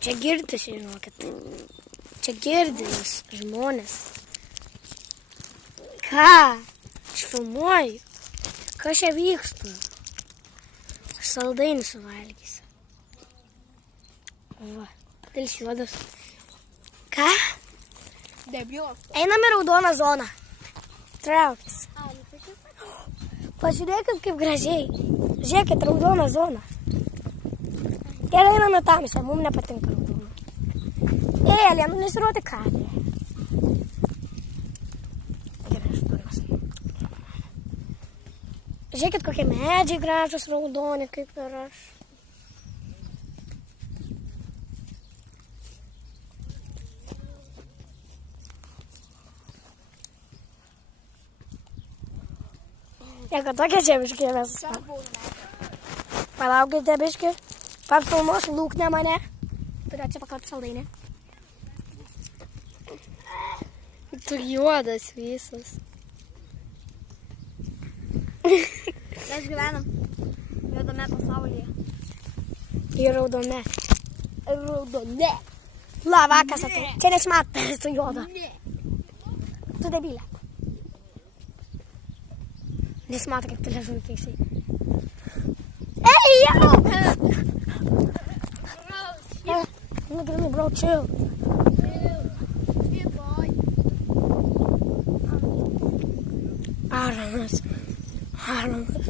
Čia girdisi, žinokit. Čia girdis žmonės. Ką? Aš filmuoju. Kas čia vyksta? Aš saldainį suvalgysiu. Va, didelis juodas. Ką? Debijos. Einam į raudoną zoną. Traukis. Pažiūrėkit, kaip gražiai. Žiūrėkit, raudona zona. Gerai, einame tamsą, mums nepatinka raudona. Elė, nu nesiruoti kamerą. Gerai, aš duomas. Žiūrėkit, kokie medžiai gražus raudoni, kaip ir aš. Jeigu tokia čia biškė mes. Palaukite biškį. Papilmos lūkne mane. Turiu atsipakoti saldainį. Tu juodas visas. Mes gyvenam juodame pasaulyje. Į raudone. Raudone. Lavakas atau. Čia nesimato, tu juoda. Tu debilė. Nesimato, kaip tu liežuvį keisai. Ei, jau! Nu, grinai, bro, chill. Aranas. Aranas.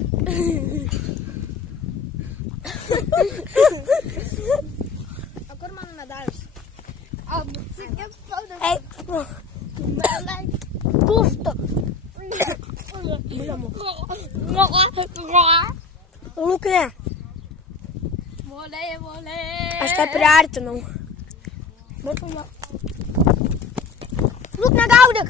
O kur mano medalis? Ei, bro. Pufto. Lūkne. Aš tą priartinau. Lūkne, gaudyk.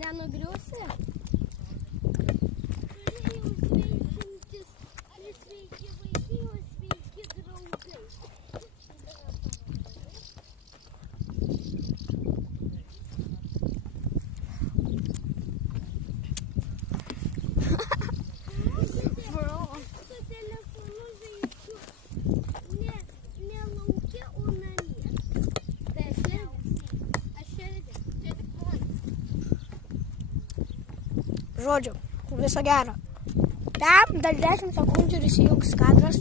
Nenugriusi? Žodžiu, viso gero. Tam dar 10 sekundžių ir įsijungs kadras.